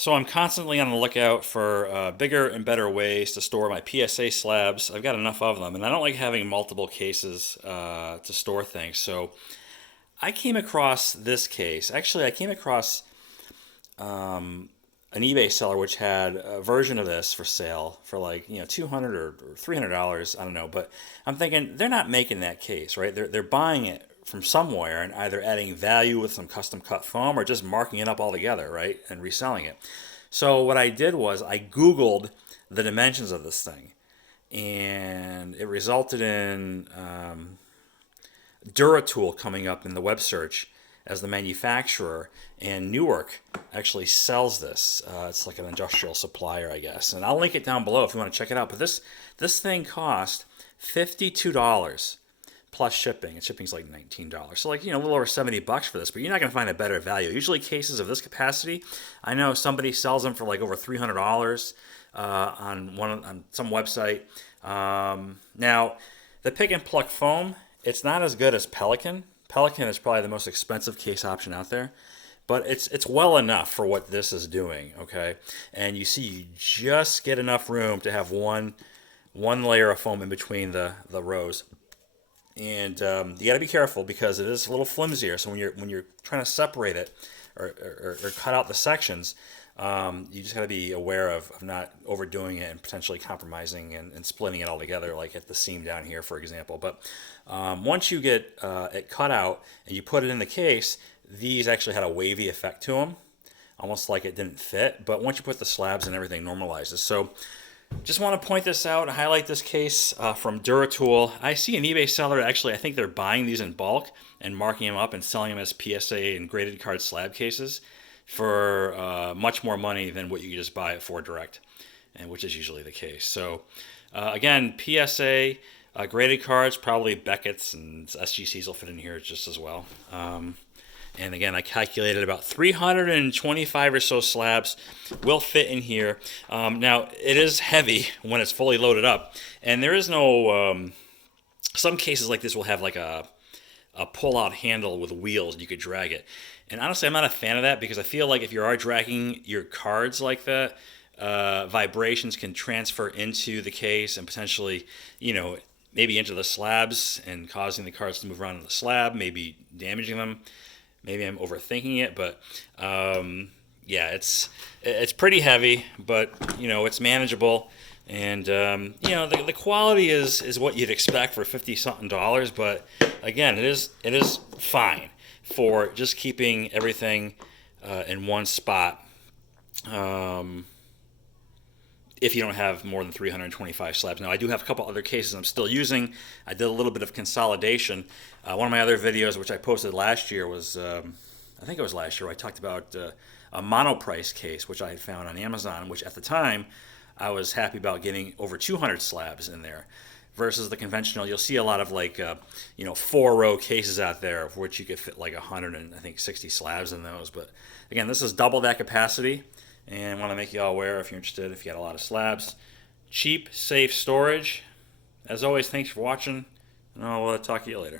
So I'm constantly on the lookout for bigger and better ways to store my PSA slabs. I've got enough of them, and I don't like having multiple cases to store things. So I came across this case. Actually, I came across an eBay seller which had a version of this for sale for like $200 or $300. I don't know, but I'm thinking they're not making that case, right? They're buying it from somewhere and either adding value with some custom cut foam or just marking it up altogether, right, and reselling it. So what I did was I Googled the dimensions of this thing, and it resulted in Duratool coming up in the web search as the manufacturer, and Newark actually sells this. It's like an industrial supplier, I guess, and I'll link it down below if you want to check it out. But this thing cost $52 plus shipping, and shipping's like $19. So like a little over $70 for this, but you're not going to find a better value. Usually cases of this capacity, I know somebody sells them for like over $300 on some website. Now, the pick and pluck foam, it's not as good as Pelican. Pelican is probably the most expensive case option out there, but it's well enough for what this is doing. Okay, and you see, you just get enough room to have one layer of foam in between the rows. And you got to be careful because it is a little flimsier. So when you're trying to separate it or cut out the sections, you just got to be aware of not overdoing it and potentially compromising and splitting it all together, like at the seam down here, for example. But once you get it cut out and you put it in the case, these actually had a wavy effect to them, almost like it didn't fit. But once you put the slabs and everything normalizes. So just want to point this out and highlight this case from Duratool. I see an eBay seller, actually, I think they're buying these in bulk and marking them up and selling them as PSA and graded card slab cases for much more money than what you just buy it for direct, and which is usually the case. So again, PSA graded cards, probably Beckett's and SGC's will fit in here just as well. And again, I calculated about 325 or so slabs will fit in here. Now, it is heavy when it's fully loaded up, and there is no, some cases like this will have like a pull-out handle with wheels, and you could drag it. And honestly, I'm not a fan of that because I feel like if you are dragging your cards like that, vibrations can transfer into the case and potentially, maybe into the slabs and causing the cards to move around on the slab, maybe damaging them. Maybe I'm overthinking it, but yeah, it's pretty heavy, but it's manageable, and the quality is what you'd expect for $50-something. But again, it is fine for just keeping everything in one spot. If you don't have more than 325 slabs. Now, I do have a couple other cases I'm still using. I did a little bit of consolidation. One of my other videos, which I posted last year, was, I think it was last year, where I talked about a monoprice case, which I had found on Amazon, which at the time, I was happy about getting over 200 slabs in there. Versus the conventional, you'll see a lot of like, 4-row cases out there, of which you could fit like 160 slabs in those. But again, this is double that capacity. And I want to make you all aware, if you're interested, if you got a lot of slabs. Cheap, safe storage. As always, thanks for watching, and I'll talk to you later.